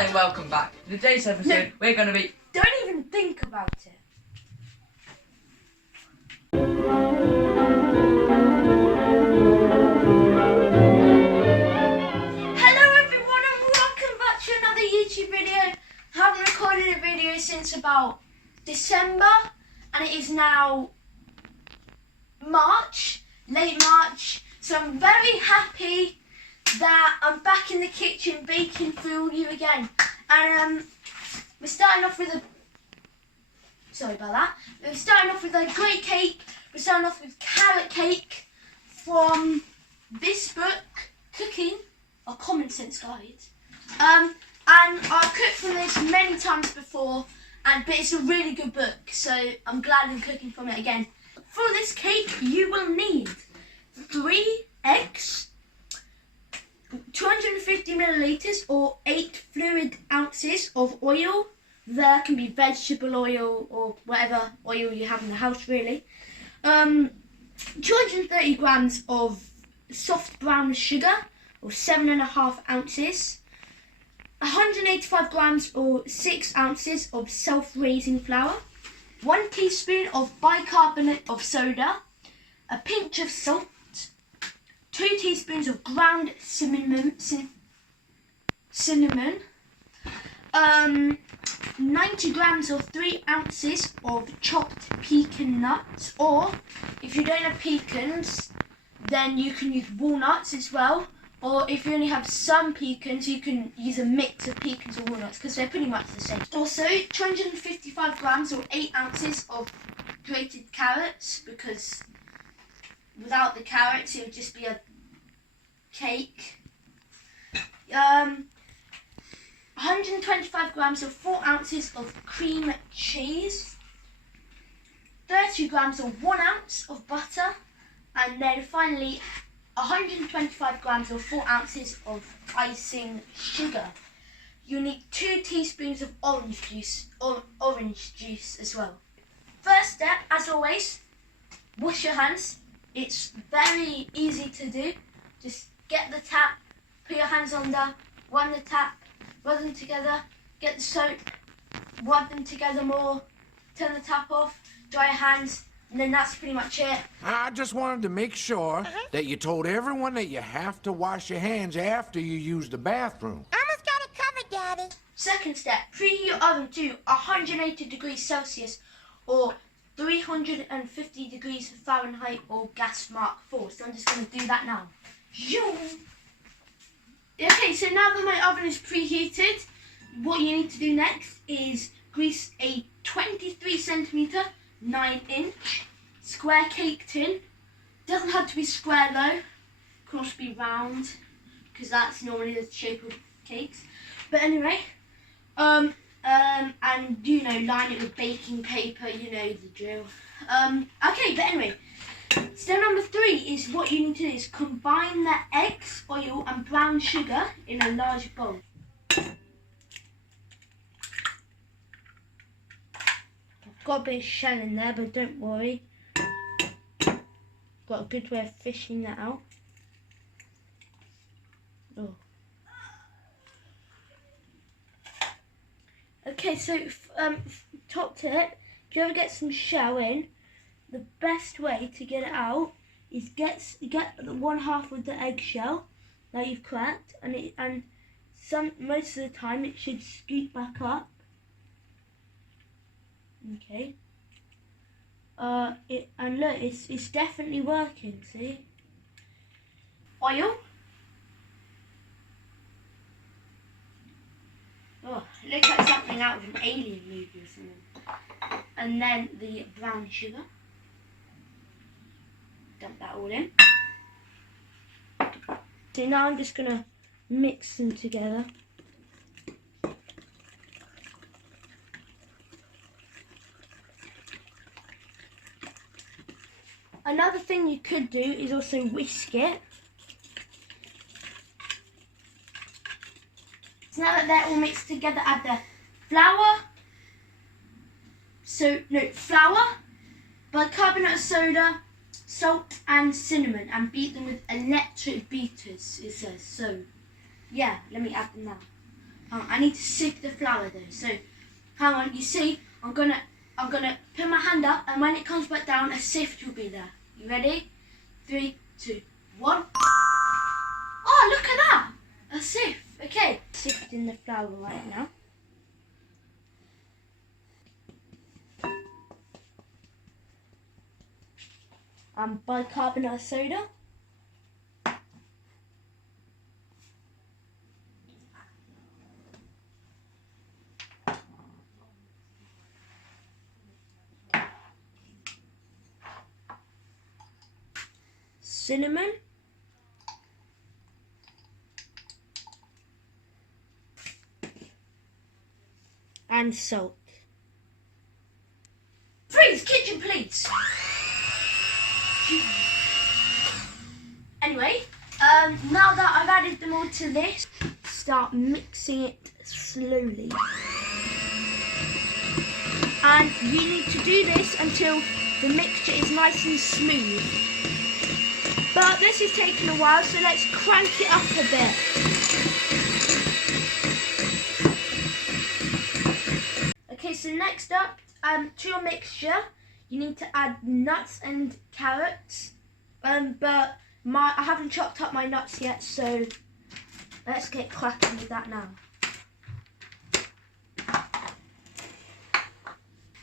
Hi and welcome back. In today's episode, we're going to be... Don't even think about it. Hello everyone and welcome back to another YouTube video. I haven't recorded a video since about December and it is now March, late March. So I'm very happy that I'm back in the kitchen baking for all you again. And we're starting off with a... Sorry about that. We're starting off with a great cake. We're starting off with carrot cake from this book, Cooking, a Commonsense guide. And I've cooked from this many times before, but it's a really good book, so I'm glad I'm cooking from it again. For this cake, you will need 3 eggs, 250 millilitres or 8 fluid ounces of oil. There can be vegetable oil or whatever oil you have in the house really. 230 grams of soft brown sugar or 7.5 ounces. 185 grams or 6 ounces of self-raising flour. 1 teaspoon of bicarbonate of soda. A pinch of salt. 2 teaspoons of ground cinnamon, 90 grams or 3 ounces of chopped pecan nuts, or if you don't have pecans then you can use walnuts as well, or if you only have some pecans you can use a mix of pecans or walnuts because they're pretty much the same. Also 255 grams or 8 ounces of grated carrots, because without the carrots it would just be a cake. 125 grams or 4 ounces of cream cheese. 30 grams or 1 ounce of butter. And then finally 125 grams or 4 ounces of icing sugar. You need 2 teaspoons of orange juice as well. First step, as always, wash your hands. It's very easy to do. Just get the tap, put your hands under, run the tap, rub them together, get the soap, rub them together more, turn the tap off, dry your hands, and then that's pretty much it. I just wanted to make sure that you told everyone that you have to wash your hands after you use the bathroom. Almost got it covered, Daddy. Second step, preheat your oven to 180 degrees Celsius or 350 degrees Fahrenheit or gas mark 4. So I'm just going to do that now. Okay, so now that my oven is preheated, what you need to do next is grease a 23 centimeter, 9-inch square cake tin. Doesn't have to be square though, it can also be round because that's normally the shape of cakes. But anyway, and you know, line it with baking paper, you know the drill. Okay, but anyway. Step number 3 is what you need to do is combine the eggs, oil and brown sugar in a large bowl. I've got a bit of shell in there, but don't worry. Got a good way of fishing that out. Oh. Okay, so top tip, if you ever get some shell in, the best way to get it out is get the 1/2 of the eggshell that you've cracked, and most of the time it should scoot back up. Okay. And look, it's definitely working. See. Oil. Oh, it looks like something out of an alien movie or something. And then the brown sugar. Dump that all in. So now I'm just going to mix them together. Another thing you could do is also whisk it. So now that they're all mixed together, add the flour. Flour, bicarbonate of soda, salt and cinnamon, and beat them with electric beaters, it says. So yeah, let me add them now. I need to sift the flour though. So, hang on. You see, I'm gonna put my hand up, and when it comes back down, a sift will be there. You ready? 3, 2, 1. Oh, look at that! A sift. Okay, sifting the flour right now. Bicarbonate soda. Cinnamon. And salt. Freeze! Kitchen, please! Anyway, now that I've added them all to this, start mixing it slowly. And you need to do this until the mixture is nice and smooth. But this is taking a while, so let's crank it up a bit. Okay, so next up, to your mixture, you need to add nuts and carrots. But I haven't chopped up my nuts yet, so let's get cracking with that now.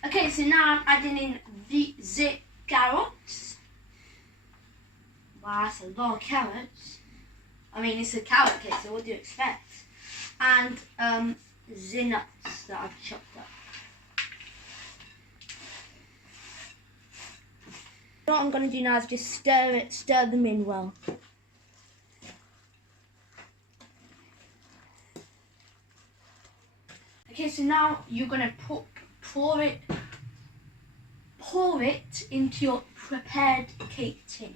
Okay, so now I'm adding in the carrots. Wow, that's a lot of carrots. I mean, it's a carrot cake, so what do you expect? And the nuts that I've chopped up. What I'm going to do now is just stir them in well. Okay, so now you're going to pour it into your prepared cake tin.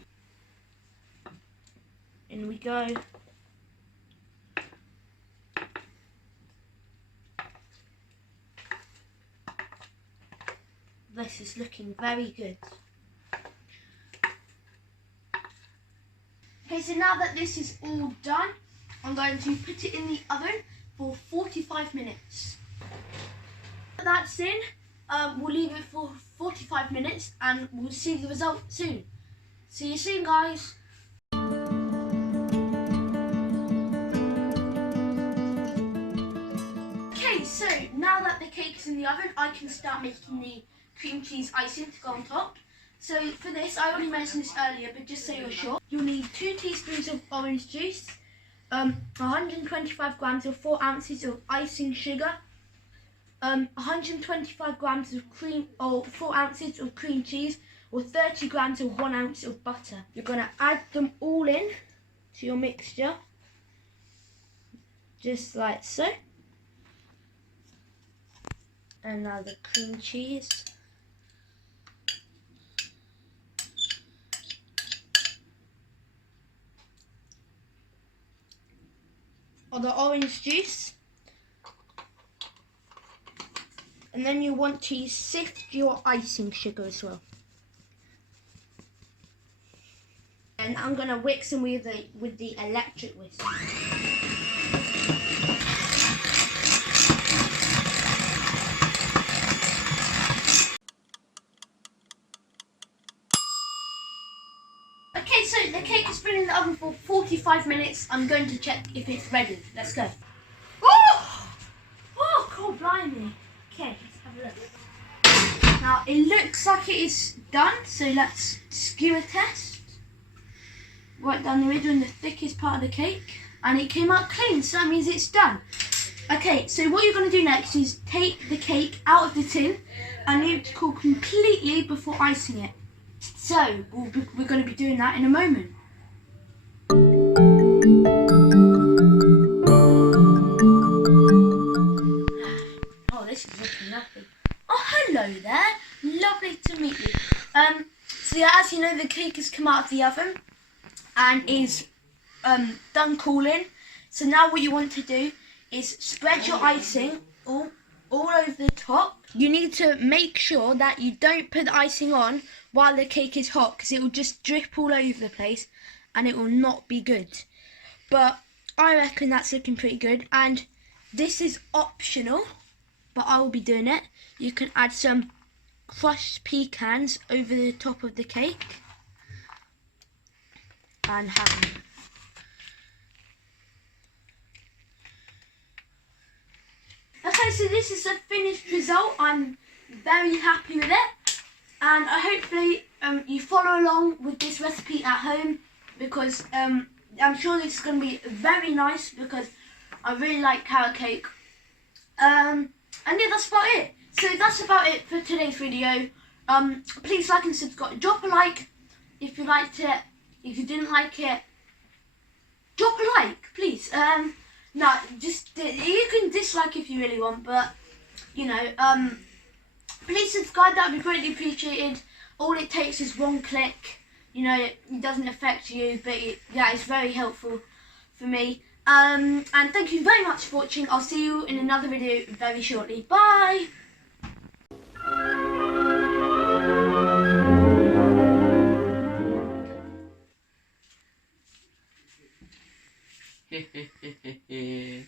In we go. This is looking very good. Okay, so now that this is all done, I'm going to put it in the oven for 45 minutes. That's in. We'll leave it for 45 minutes and we'll see the result soon. See you soon, guys. Okay, so now that the cake is in the oven, I can start making the cream cheese icing to go on top. So for this, I already mentioned this earlier, but just so you're sure, you'll need 2 teaspoons of orange juice, 125 grams or 4 ounces of icing sugar, 125 grams of cream or 4 ounces of cream cheese, or 30 grams or 1 ounce of butter. You're going to add them all in to your mixture, just like so. And now the cream cheese. Or the orange juice. And then you want to sift your icing sugar as well. And I'm going to whisk them with the electric whisk. Okay, so the cake has been in the oven for 45 minutes. I'm going to check if it's ready. Let's go. Oh! Oh, God blimey. Okay, let's have a look. Now, it looks like it is done, so let's skewer test. Right down the middle in the thickest part of the cake. And it came out clean, so that means it's done. Okay, so what you're going to do next is take the cake out of the tin and leave it to cool completely before icing it. So, we're going to be doing that in a moment. Oh, this is looking lovely. Oh, hello there. Lovely to meet you. So yeah, as you know, the cake has come out of the oven and is done cooling. So now what you want to do is spread your icing all over the top. You need to make sure that you don't put the icing on while the cake is hot, because it will just drip all over the place and it will not be good. But I reckon that's looking pretty good, and This is optional, but I will be doing it. You can add some crushed pecans over the top of the cake and ham. Okay, so this is the finished result. I'm very happy with it, and hopefully you follow along with this recipe at home, because I'm sure this is going to be very nice, because I really like carrot cake. And yeah, that's about it. So that's about it for today's video. Please like and subscribe. Drop a like if you liked it. If you didn't like it, drop a like, please. No, just you can dislike if you really want, but you know, please subscribe. That would be greatly appreciated. All it takes is one click. You know, it doesn't affect you, but yeah, it's very helpful for me. And thank you very much for watching. I'll see you in another video very shortly. Bye! Hehehehe